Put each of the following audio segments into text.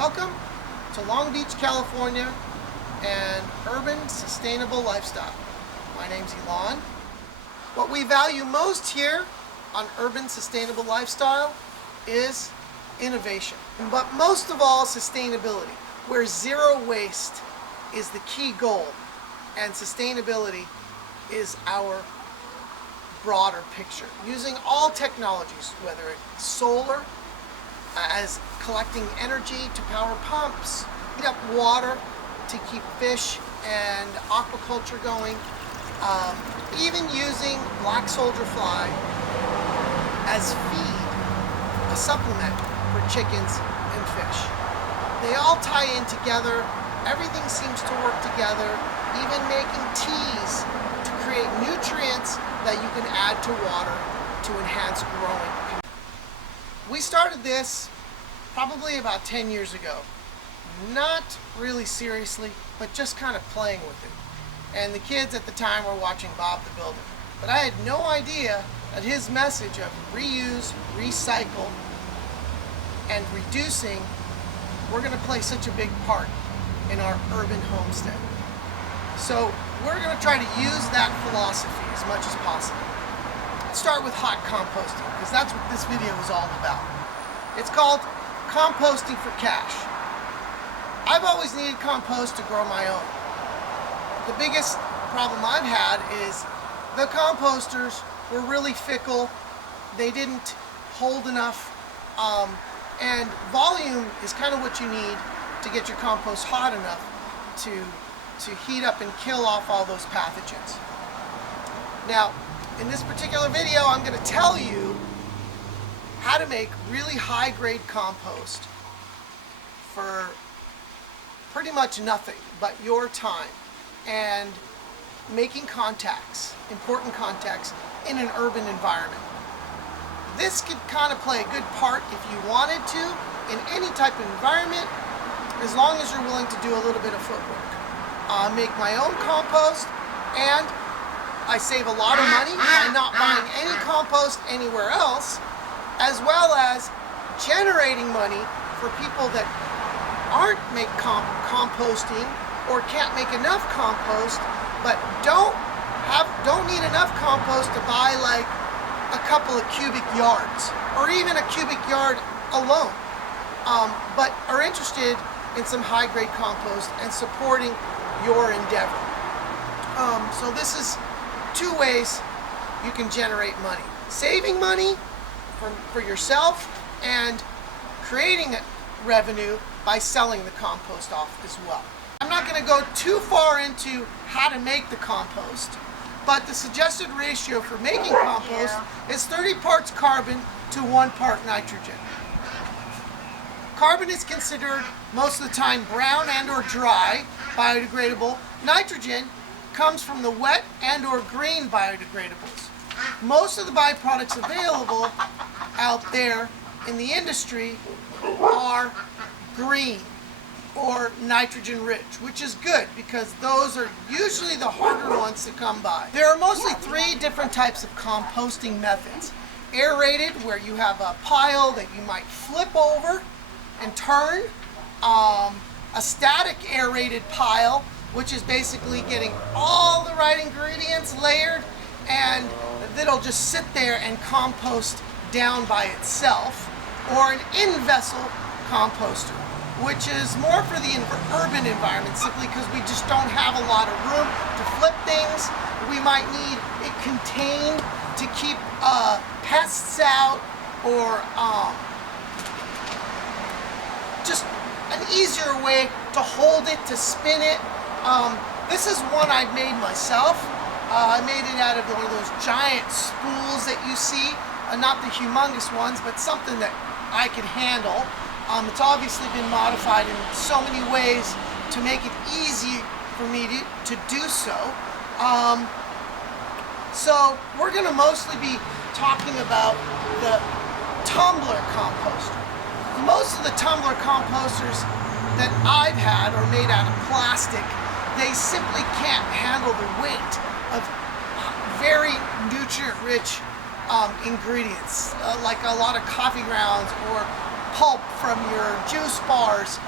Welcome to Long Beach, California, and urban sustainable lifestyle. My name's Elon. What we value most here on urban sustainable lifestyle is innovation, but most of all sustainability, where zero waste is the key goal and sustainability is our broader picture. Using all technologies, whether it's solar, as collecting energy to power pumps, heat up water to keep fish and aquaculture going, even using black soldier fly as feed, a supplement for chickens and fish. They all tie in together. Everything seems to work together, even making teas to create nutrients that you can add to water to enhance growing. We started this probably about 10 years ago. Not really seriously, but just kind of playing with it. And the kids at the time were watching Bob the Builder. But I had no idea that his message of reuse, recycle, and reducing were going to play such a big part in our urban homestead. So we're going to try to use that philosophy as much as possible. Let's start with hot composting, because that's what this video is all about. It's called Composting for Cash. I've always needed compost to grow my own. The biggest problem I've had is the composters were really fickle. They didn't hold enough, and volume is kind of what you need to get your compost hot enough to heat up and kill off all those pathogens. Now, in this particular video, I'm going to tell you how to make really high-grade compost for pretty much nothing but your time and making contacts, important contacts, in an urban environment. This could kind of play a good part if you wanted to in any type of environment, as long as you're willing to do a little bit of footwork. Make my own compost, and I save a lot of money by not buying any compost anywhere else, as well as generating money for people that aren't composting or can't make enough compost, but don't need enough compost to buy like a couple of cubic yards or even a cubic yard alone, but are interested in some high-grade compost and supporting your endeavor. So this is two ways you can generate money: saving money for yourself and creating revenue by selling the compost off as well. I'm not going to go too far into how to make the compost, but the suggested ratio for making compost is 30 parts carbon to 1 part nitrogen. Carbon is considered most of the time brown and or dry, biodegradable. Nitrogen comes from the wet and or green biodegradables. Most of the byproducts available out there in the industry are green or nitrogen rich, which is good because those are usually the harder ones to come by. There are mostly 3 different types of composting methods. Aerated, where you have a pile that you might flip over and turn. A static aerated pile, which is basically getting all the right ingredients layered, and that'll just sit there and compost down by itself. Or an in-vessel composter, which is more for the urban environment, simply because we just don't have a lot of room to flip things. We might need it contained to keep pests out, or just an easier way to hold it, to spin it. This is one I made myself. I made it out of one of those giant spools that you see, not the humongous ones, but something that I could handle. It's obviously been modified in so many ways to make it easy for me to do so. So we're going to mostly be talking about the Tumbler Composter. Most of the Tumbler composters that I've had are made out of plastic. They simply can't handle the weight of very nutrient-rich ingredients, like a lot of coffee grounds or pulp from your juice bars,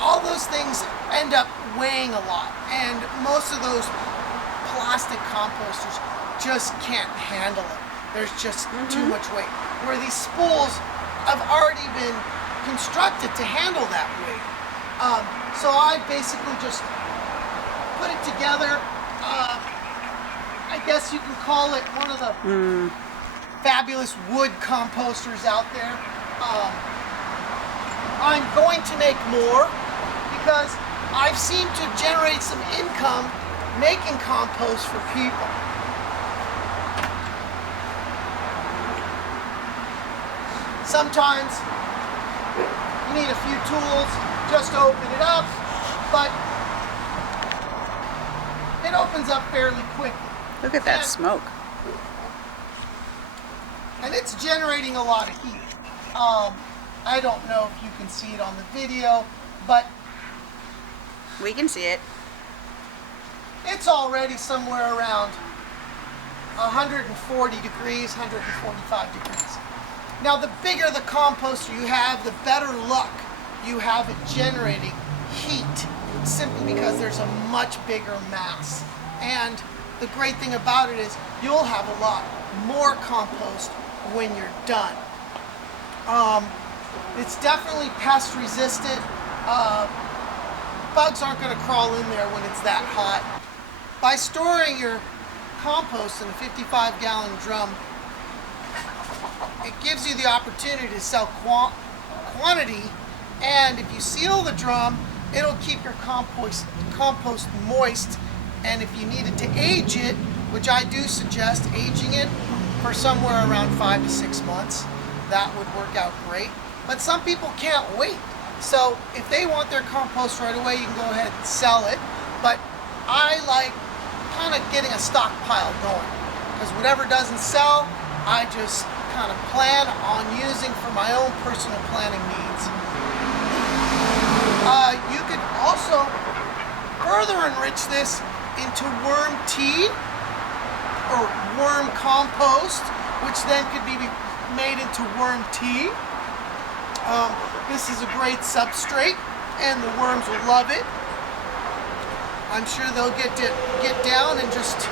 all those things end up weighing a lot, and most of those plastic composters just can't handle it. There's just too much weight. Where these spools have already been constructed to handle that weight. So I basically just put it together. I guess you can call it one of the fabulous wood composters out there. I'm going to make more because I've seemed to generate some income making compost for people. Sometimes you need a few tools just to open it up, but it opens up fairly quickly. Look at that smoke. And it's generating a lot of heat. I don't know if you can see it on the video, but We can see it. it's already somewhere around 140 degrees, 145 degrees. Now, the bigger the composter you have, the better luck you have at generating heat, simply because there's a much bigger mass. And the great thing about it is you'll have a lot more compost when you're done. It's definitely pest resistant. Bugs aren't going to crawl in there when it's that hot. By storing your compost in a 55-gallon drum, it gives you the opportunity to sell quantity, and if you seal the drum, it'll keep your compost moist. And if you needed to age it, which I do suggest aging it for somewhere around 5 to 6 months, that would work out great. But some people can't wait. So if they want their compost right away, you can go ahead and sell it. But I like kind of getting a stockpile going, because whatever doesn't sell, I just kind of plan on using for my own personal planning needs. You could also further enrich this into worm tea or worm compost, which then could be made into worm tea. This is a great substrate, and the worms will love it. I'm sure they'll get down and just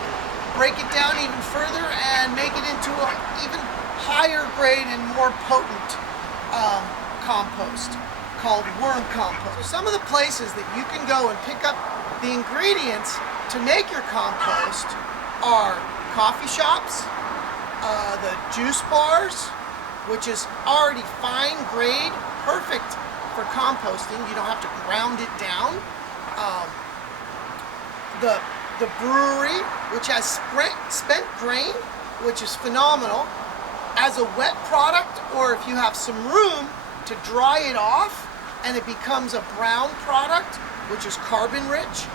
break it down even further and make it into an even higher grade and more potent compost called worm compost. So some of the places that you can go and pick up the ingredients to make your compost are coffee shops, the juice bars, which is already fine grade, perfect for composting. You don't have to ground it down. The brewery, which has spent grain, which is phenomenal as a wet product, or if you have some room to dry it off and it becomes a brown product, which is carbon rich.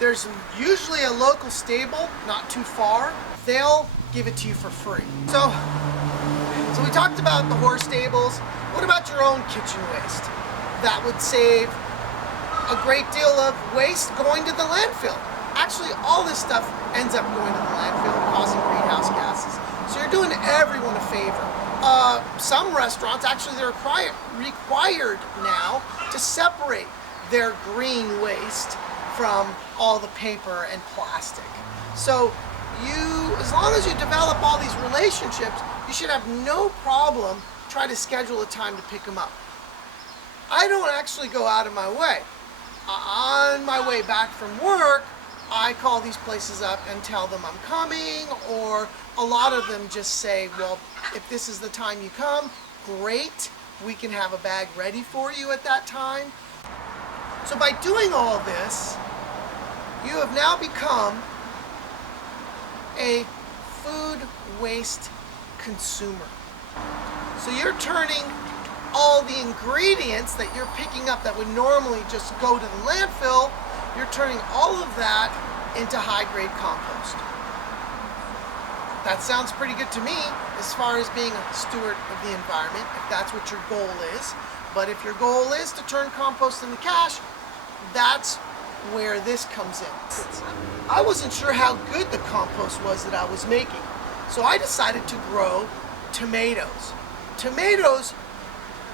There's usually a local stable not too far. They'll give it to you for free. So we talked about the horse stables. What about your own kitchen waste? That would save a great deal of waste going to the landfill. Actually, all this stuff ends up going to the landfill, causing greenhouse gases. So you're doing everyone a favor. Some restaurants, actually, they're required now to separate their green waste from all the paper and plastic. So as long as you develop all these relationships, you should have no problem trying to schedule a time to pick them up. I don't actually go out of my way. On my way back from work, I call these places up and tell them I'm coming, or a lot of them just say, well, if this is the time you come, great, we can have a bag ready for you at that time. So by doing all this, you have now become a food waste consumer. So you're turning all the ingredients that you're picking up that would normally just go to the landfill, you're turning all of that into high-grade compost. That sounds pretty good to me as far as being a steward of the environment, if that's what your goal is. But if your goal is to turn compost into cash, that's where this comes in. I wasn't sure how good the compost was that I was making. So I decided to grow tomatoes. Tomatoes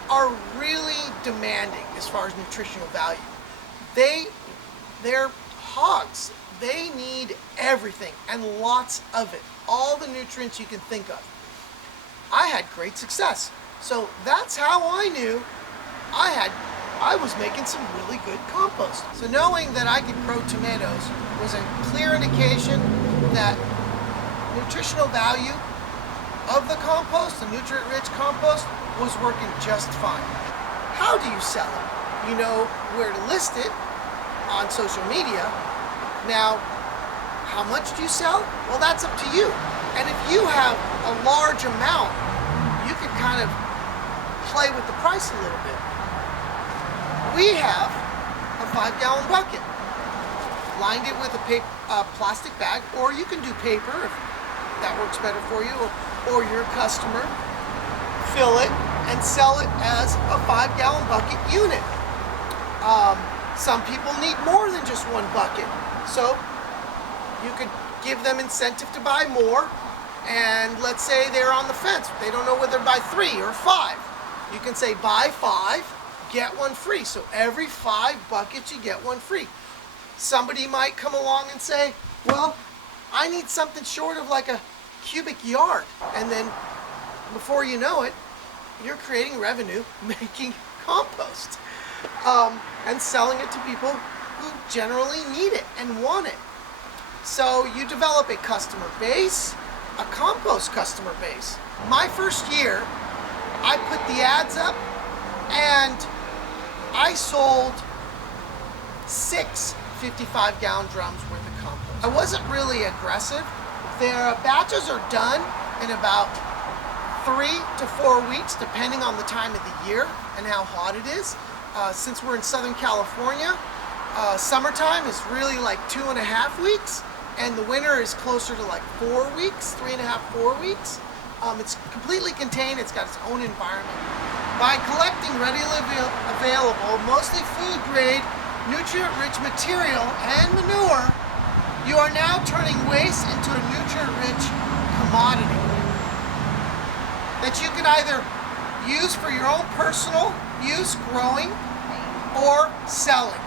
are really demanding as far as nutritional value. They're hogs. They need everything and lots of it. All the nutrients you can think of. I had great success. So that's how I knew I was making some really good compost. So knowing that I could grow tomatoes was a clear indication that nutritional value of the compost, the nutrient-rich compost, was working just fine. How do you sell it? You know where to list it on social media. Now, how much do you sell? Well, that's up to you. And if you have a large amount, you can kind of play with the price a little bit. We have a 5-gallon bucket. Lined it with a plastic bag, or you can do paper if that works better for you, or your customer. Fill it and sell it as a 5-gallon bucket unit. Some people need more than just one bucket, so you could give them incentive to buy more. And let's say they're on the fence, they don't know whether to buy 3 or 5. You can say buy 5, get 1 free. So every 5 buckets you get 1 free. Somebody might come along and say, well, I need something short of like a cubic yard. And then before you know it, you're creating revenue making compost and selling it to people who generally need it and want it. So you develop a customer base, a compost customer base. My first year, I put the ads up and I sold 6 55-gallon drums worth of compost. I wasn't really aggressive. Their batches are done in about 3 to 4 weeks, depending on the time of the year and how hot it is. Since we're in Southern California, summertime is really like 2.5 weeks, and the winter is closer to like 4 weeks, 3.5, 4 weeks. It's completely contained, it's got its own environment. By collecting readily available, mostly food grade, nutrient-rich material and manure, you are now turning waste into a nutrient-rich commodity that you can either use for your own personal use, growing, or selling.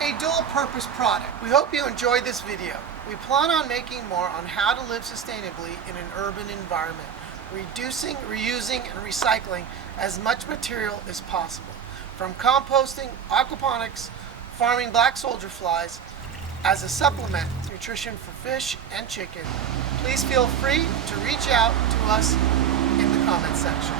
A dual-purpose product. We hope you enjoyed this video. We plan on making more on how to live sustainably in an urban environment, reducing, reusing, and recycling as much material as possible. From composting, aquaponics, farming black soldier flies, as a supplement to nutrition for fish and chicken. Please feel free to reach out to us in the comment section.